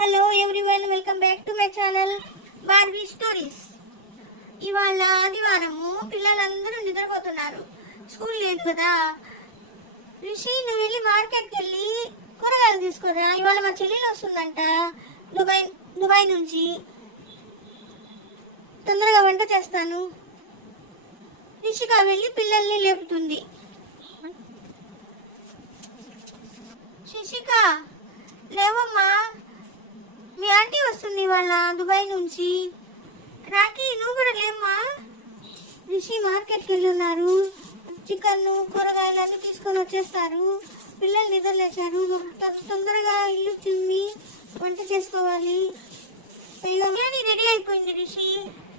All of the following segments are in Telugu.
Hello everyone, welcome back to my channel Barbie stories. ఇవాళ ఆదివారము, పిల్లలందరూ నిద్రపోతున్నారు. స్కూల్ లేదు కదా. రిషి, నువ్వు వెళ్ళి మార్కెట్కి వెళ్ళి కూరగాయలు తీసుకురా. ఇవాళ మా చెల్లెలు వస్తుందంట దుబాయ్ నుంచి. తొందరగా వంట చేస్తాను. రిషిక వెళ్ళి పిల్లల్ని లేపుతుంది. శిశిక, లేవమ్మా, మీ ఆంటీ వస్తుంది వాళ్ళ దుబాయ్ నుంచి. రాఖీ, నువ్వు కూడా లేమ్మా. రిషి మార్కెట్కి వెళ్ళి ఉన్నారు. చికెన్, కూరగాయలు అన్నీ తీసుకొని వచ్చేస్తారు. పిల్లలు నిద్రలేశారు. తొందరగా ఇల్లు చిమ్మి వంట చేసుకోవాలి. బిర్యానీ రెడీ అయిపోయింది రిషి.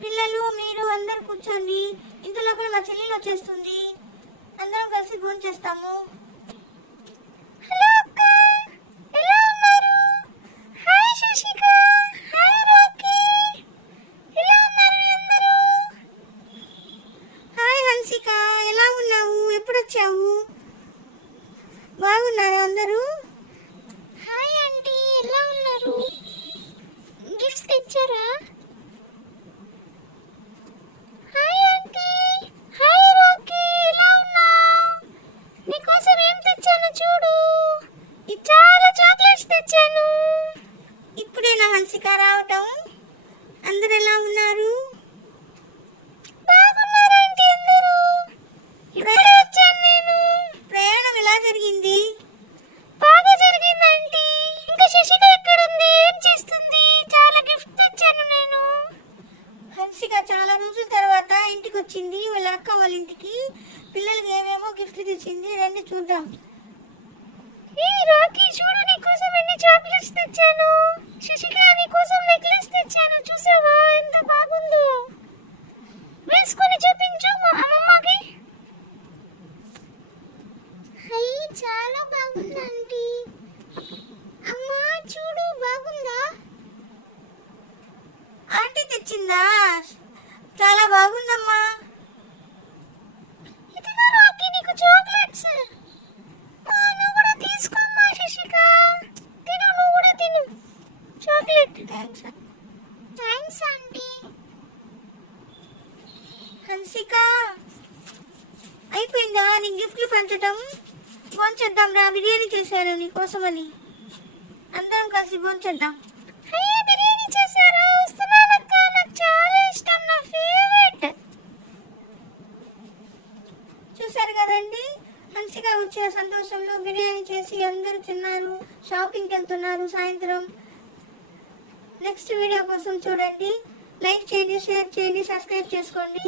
పిల్లలు, మీరు అందరు కూర్చోండి. ఇంత లోపల మా చెల్లెలు వచ్చేస్తుంది. అందరం కలిసి భోజనం చేస్తాము. హలో అక్క, ఎలా ఉన్నారు? హాయ్ శశిక, హాయ్ రాఖీ, ఎలా ఉన్నారు అందరూ? హాయ్ హన్సిక, ఎలా ఉన్నావు? ఎప్పుడు వచ్చావు? బాగున్నారా అందరూ? హాయ్ ఆంటీ, ఎలా ఉన్నారు? గిఫ్ట్స్ తెచ్చారా? హాయ్ ఆంటీ, హాయ్ రాఖీ, ఎలా ఉన్నావు? నీకోసం ఏం తెచ్చాను చూడు. చాలా చాక్లెట్స్ తెచ్చాను. ఇప్పుడేనా హన్సిక రావటం? అందరు ఎలా ఉన్నారు? బాగున్నారా ఆంటీ అందరూ? ఇప్పుడే వచ్చాను నేను. ప్రయాణం ఎలా జరిగింది? బాగా జరిగింది ఆంటీ. ఇంకా శశిక ఎక్కడుంది? ఏం చేస్తుంది? చాలా గిఫ్ట్ తెచ్చాను నేను. హన్సిక చాలా రోజుల తర్వాత ఇంటికి వచ్చింది, వాళ్ళ అక్క వాళ్ళ ఇంటికి. పిల్లలకి ఏమేమో గిఫ్ట్లు తెచ్చింది. రండి చూద్దాం. రాఖీ, చూడు, నీకోసం ఎన్ని చాక్లెట్స్ తెచ్చాను. శశిక, నీకోసం నెక్లెస్ తెచ్చాను. చూసావా ఎంత బాగుందో? వేసుకొని చూపించు మా అమ్మమ్మకి. హై, చాలా బాగుందండి. అమ్మా చూడు, బాగుందా? ఆంటీ తెచ్చిందా? చాలా బాగుందమ్మా. ఇదిగో రాఖీ, నీకు చాక్లెట్స్. నువ్వు కూడా తీసుకోమ్మా శశిక. తిను, నువ్వు కూడా తిను చాక్లెట్. Thanks aunty. హన్సిక, అయిపోయిందా నీ గిఫ్ట్లు పంచడం? భోంచేద్దాం రా. బిర్యానీ చేశాను నీకోసమని. అందరం కలిసి భోంచేద్దాం. బిర్యానీ చేశారా? వస్తున్నానక్క, నాకు చాలా ఇష్టం, నా ఫేవరెట్. చూసారు కదండి, హన్సిక వచ్చే సంతోషంలో బిర్యానీ చేసి అందరూ తిన్నారు. షాపింగ్కి వెళ్తున్నారు సాయంత్రం. నెక్స్ట్ వీడియో కోసం చూడండి. లైక్ చేయండి, షేర్ చేయండి, సబ్స్క్రైబ్ చేసుకోండి.